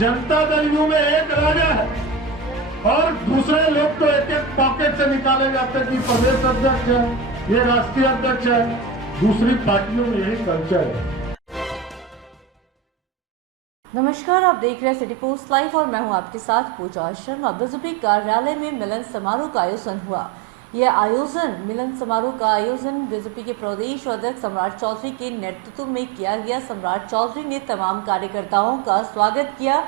Janata Dal you में एक राजा है और दूसरे लोग तो एक एक पॉकेट से निकाले जाते हैं कि प्रदेश अध्यक्ष है, ये राष्ट्रीय अध्यक्ष है। दूसरी पार्टियों में यही कल्चर है। नमस्कार, आप देख रहे हैं सिटी पोस्ट लाइव और मैं हूं आपके साथ पूजा शर्मा। बीजेपी कार्यालय में मिलन समारोह का आयोजन हुआ। मिलन समारोह का आयोजन बीजेपी के प्रदेश अध्यक्ष सम्राट चौधरी के नेतृत्व में किया गया। सम्राट चौधरी ने तमाम कार्यकर्ताओं का स्वागत किया।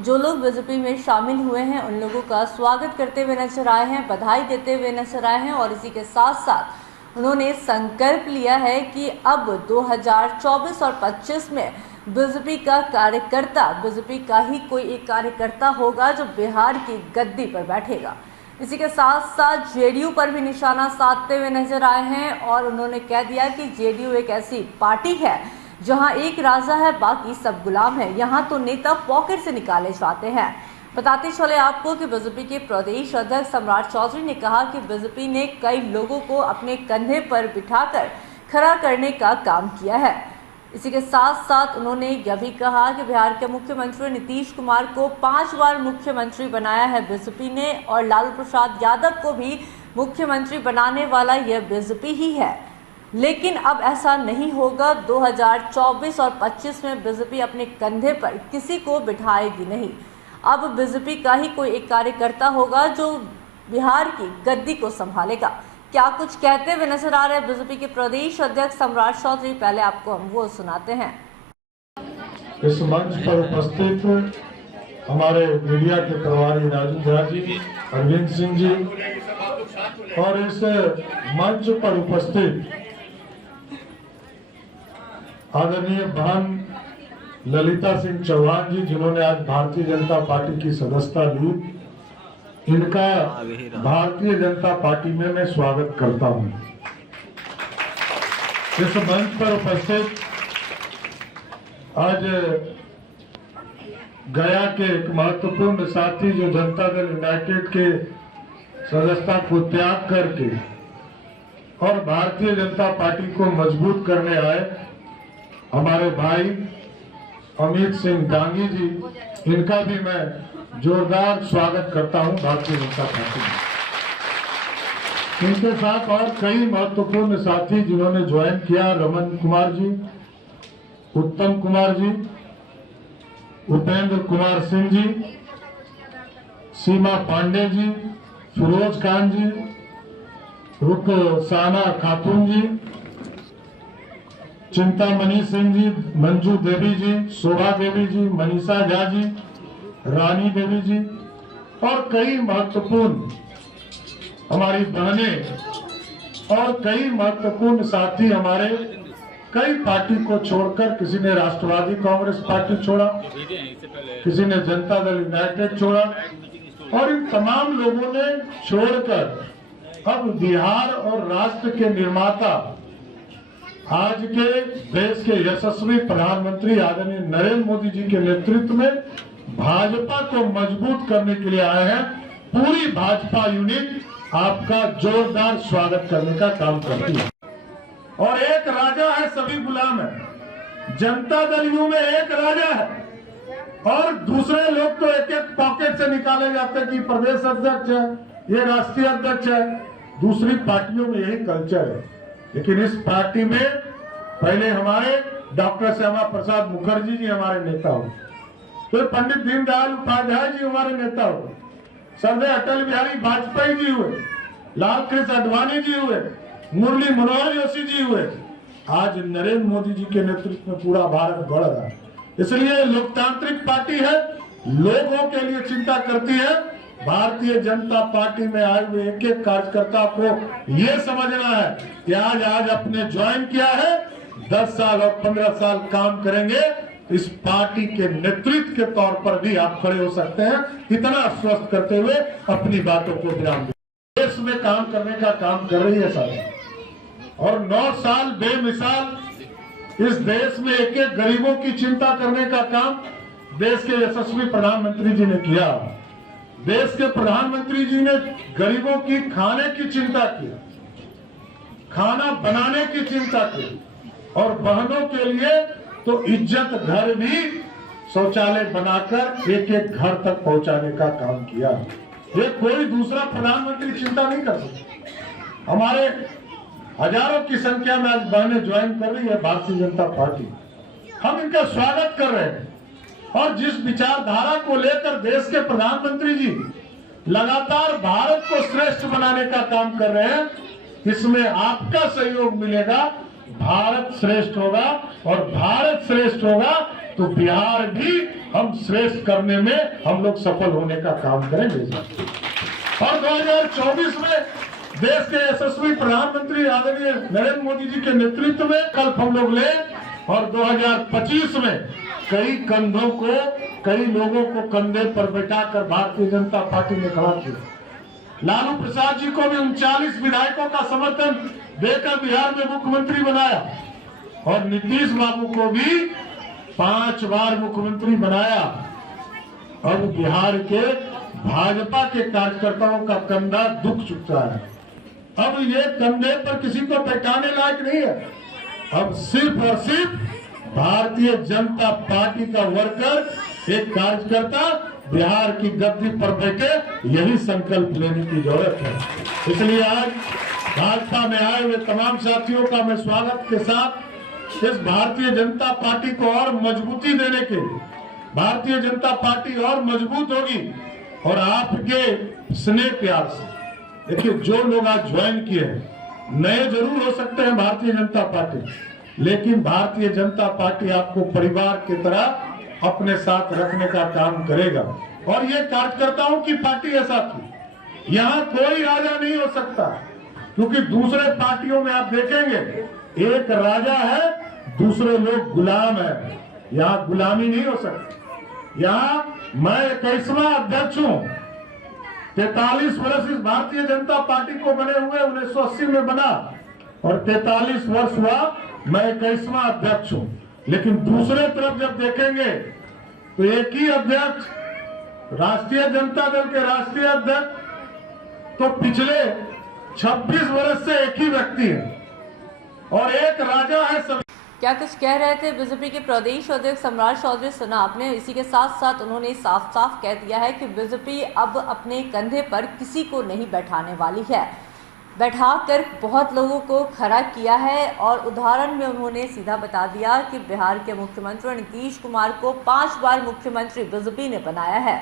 जो लोग बीजेपी में शामिल हुए हैं उन लोगों का स्वागत करते हुए नजर आए हैं, बधाई देते हुए नजर आए हैं और इसी के साथ साथ उन्होंने संकल्प लिया है कि अब 2024 और 25 में बीजेपी का कार्यकर्ता, बीजेपी का ही कोई एक कार्यकर्ता होगा जो बिहार की गद्दी पर बैठेगा। इसी के साथ साथ जेडीयू पर भी निशाना साधते हुए नजर आए हैं और उन्होंने कह दिया कि जेडीयू एक ऐसी पार्टी है जहां एक राजा है, बाकी सब गुलाम है। यहां तो नेता पॉकेट से निकाले जाते हैं। बताते चले आपको कि बीजेपी के प्रदेश अध्यक्ष सम्राट चौधरी ने कहा कि बीजेपी ने कई लोगों को अपने कंधे पर बिठाकर खड़ा करने का काम किया है। इसी के साथ साथ उन्होंने यह भी कहा कि बिहार के मुख्यमंत्री नीतीश कुमार को 5 बार मुख्यमंत्री बनाया है बीजेपी ने और लालू प्रसाद यादव को भी मुख्यमंत्री बनाने वाला यह बीजेपी ही है। लेकिन अब ऐसा नहीं होगा। 2024 और 25 में बीजेपी अपने कंधे पर किसी को बिठाएगी नहीं। अब बीजेपी का ही कोई एक कार्यकर्ता होगा जो बिहार की गद्दी को संभालेगा। क्या कुछ कहते हुए नजर आ रहे हैं बीजेपी के प्रदेश अध्यक्ष सम्राट चौधरी, पहले आपको हम वो सुनाते हैं। इस मंच पर उपस्थित हमारे मीडिया के प्रभारी राजू झा जी, अरविंद सिंह जी और इस मंच पर उपस्थित आदरणीय बहन ललिता सिंह चौहान जी, जिन्होंने आज भारतीय जनता पार्टी की सदस्यता ली, इनका भारतीय जनता पार्टी में मैं स्वागत करता हूं। इस मंच पर उपस्थित आज गया के एक महत्वपूर्ण साथी जो जनता दल यूनाइटेड के सदस्यता को त्याग करके और भारतीय जनता पार्टी को मजबूत करने आए हमारे भाई अमित सिंह डांगी जी, इनका भी मैं जोरदार स्वागत करता हूं भारतीय जनता पार्टी में। इनके साथ और कई महत्वपूर्ण साथी जिन्होंने ज्वाइन किया, रमन कुमार जी, उत्तम कुमार जी, उपेंद्र कुमार सिंह जी, सीमा पांडे जी, फिरोज खान जी, रुखसाना खातून जी, चिंतामणि सिंह जी, मंजू देवी जी, शोभा देवी जी, मनीषा झा जी, रानी देवी जी और कई महत्वपूर्ण हमारी बहनें और कई महत्वपूर्ण साथी हमारे कई पार्टी को छोड़कर, किसी ने राष्ट्रवादी कांग्रेस पार्टी छोड़ा, किसी ने जनता दल यूनाइटेड छोड़ा और इन तमाम लोगों ने छोड़कर अब बिहार और राष्ट्र के निर्माता, आज के देश के यशस्वी प्रधानमंत्री आदरणीय नरेंद्र मोदी जी के नेतृत्व में भाजपा को मजबूत करने के लिए आए हैं। पूरी भाजपा यूनिट आपका जोरदार स्वागत करने का काम करती है और एक राजा है, सभी गुलाम है। जनता दल यू में एक राजा है और दूसरे लोग तो एक एक पॉकेट से निकाले जाते हैं कि प्रदेश अध्यक्ष है, ये राष्ट्रीय अध्यक्ष है। दूसरी पार्टियों में यही कल्चर है। लेकिन इस पार्टी में पहले हमारे डॉक्टर श्यामा प्रसाद मुखर्जी जी हमारे नेता हो, फिर पंडित दीनदयाल उपाध्याय जी हमारे नेता हो, सरदार अटल बिहारी वाजपेयी जी हुए, लाल कृष्ण आडवाणी जी हुए, मुरली मनोहर जोशी जी हुए। आज नरेंद्र मोदी जी के नेतृत्व में पूरा भारत बढ़ रहा है। इसलिए लोकतांत्रिक पार्टी है, लोगों के लिए चिंता करती है। भारतीय जनता पार्टी में आए हुए एक एक कार्यकर्ता को यह समझना है कि आज अपने ज्वाइन किया है, 10 साल और 15 साल काम करेंगे, इस पार्टी के नेतृत्व के तौर पर भी आप खड़े हो सकते हैं। इतना आश्वस्त करते हुए अपनी बातों को विराम देश में काम करने का काम कर रही है साहब और 9 साल बेमिसाल इस देश में एक एक गरीबों की चिंता करने का काम देश के यशस्वी प्रधानमंत्री जी ने किया। देश के प्रधानमंत्री जी ने गरीबों की खाने की चिंता की, खाना बनाने की चिंता की और बहनों के लिए तो इज्जत घर भी शौचालय बनाकर एक एक घर तक पहुंचाने का काम किया। ये कोई दूसरा प्रधानमंत्री चिंता नहीं कर सकता। हमारे हजारों की संख्या में आज बहनें ज्वाइन कर रही है भारतीय जनता पार्टी। हम इनका स्वागत कर रहे हैं और जिस विचारधारा को लेकर देश के प्रधानमंत्री जी लगातार भारत को श्रेष्ठ बनाने का काम कर रहे हैं, इसमें आपका सहयोग मिलेगा। भारत श्रेष्ठ होगा और भारत श्रेष्ठ होगा तो बिहार भी हम श्रेष्ठ करने में हम लोग सफल होने का काम करेंगे। और 2024 में देश के यशस्वी प्रधानमंत्री आदरणीय नरेंद्र मोदी जी के नेतृत्व में कल्प हम लोग ले और 2025 में कई कंधों को, कई लोगों को कंधे पर बैठाकर भारतीय जनता पार्टी ने खड़ा किया। लालू प्रसाद जी को भी 39 विधायकों का समर्थन देकर बिहार में मुख्यमंत्री बनाया और नीतीश बाबू को भी 5 बार मुख्यमंत्री बनाया। अब बिहार के भाजपा के कार्यकर्ताओं का कंधा दुख चुका है। अब ये कंधे पर किसी को बैठाने लायक नहीं है। अब सिर्फ और सिर्फ भारतीय जनता पार्टी का वर्कर, एक कार्यकर्ता बिहार की गद्दी पर बैठे, यही संकल्प लेने की जरूरत है। इसलिए आज भाजपा में आए हुए तमाम साथियों का मैं स्वागत के साथ इस भारतीय जनता पार्टी को और मजबूती देने के लिए, भारतीय जनता पार्टी और मजबूत होगी और आपके स्नेह प्यार से देखिए जो लोग आज ज्वाइन किए हैं, नए जरूर हो सकते हैं भारतीय जनता पार्टी, लेकिन भारतीय जनता पार्टी आपको परिवार की तरह अपने साथ रखने का काम करेगा। और ये कार्यकर्ताओं की पार्टी है साथी, यहाँ कोई राजा नहीं हो सकता, क्योंकि दूसरे पार्टियों में आप देखेंगे एक राजा है, दूसरे लोग गुलाम है। यहाँ गुलामी नहीं हो सकती। यहाँ मैं 21वां अध्यक्ष हूँ, 43 वर्ष इस भारतीय जनता पार्टी को बने हुए 1980 में बना और 43 वर्ष हुआ मैं 21वां अध्यक्ष हूँ। लेकिन दूसरे तरफ जब देखेंगे तो एक ही अध्यक्ष, राष्ट्रीय जनता दल के राष्ट्रीय अध्यक्ष तो पिछले 26 वर्ष से एक ही व्यक्ति है और एक राजा है सभी। क्या कुछ कह रहे थे बीजेपी के प्रदेश अध्यक्ष सम्राट चौधरी सनाप ने। इसी के साथ साथ उन्होंने साफ साफ कह दिया है कि बीजेपी अब अपने कंधे पर किसी को नहीं बैठाने वाली है। बैठाकर बहुत लोगों को खड़ा किया है और उदाहरण में उन्होंने सीधा बता दिया कि बिहार के मुख्यमंत्री नीतीश कुमार को 5 बार मुख्यमंत्री बीजेपी ने बनाया है।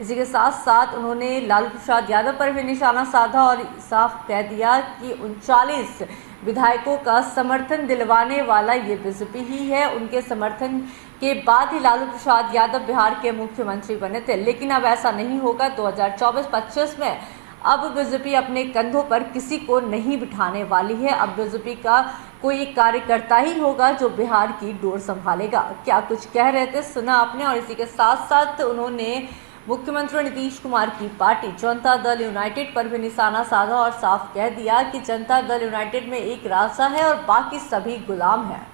इसी के साथ साथ उन्होंने लालू प्रसाद यादव पर भी निशाना साधा और साफ कह दिया कि 39 विधायकों का समर्थन दिलवाने वाला ये बीजेपी ही है। उनके समर्थन के बाद ही लालू प्रसाद यादव बिहार के मुख्यमंत्री बने थे, लेकिन अब ऐसा नहीं होगा। 2024-25 में अब बीजेपी अपने कंधों पर किसी को नहीं बिठाने वाली है। अब बीजेपी का कोई कार्यकर्ता ही होगा जो बिहार की डोर संभालेगा। क्या कुछ कह रहे थे सुना आपने। और इसी के साथ साथ उन्होंने मुख्यमंत्री नीतीश कुमार की पार्टी जनता दल यूनाइटेड पर भी निशाना साधा और साफ कह दिया कि जनता दल यूनाइटेड में एक राजा है और बाकी सभी गुलाम हैं।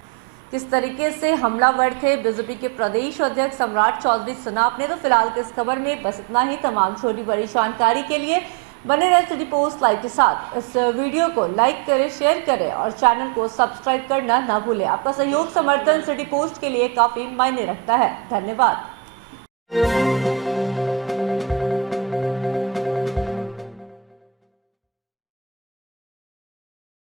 किस तरीके से हमलावर थे बीजेपी के प्रदेश अध्यक्ष सम्राट चौधरी सनाप ने। तो फिलहाल की इस खबर में बस इतना ही। तमाम छोटी बड़ी जानकारी के लिए बने रहे सिटी पोस्ट लाइव के साथ। इस वीडियो को लाइक करें, शेयर करें और चैनल को सब्सक्राइब करना ना भूलें। आपका सहयोग समर्थन सिटी पोस्ट के लिए काफी मायने रखता है। धन्यवाद।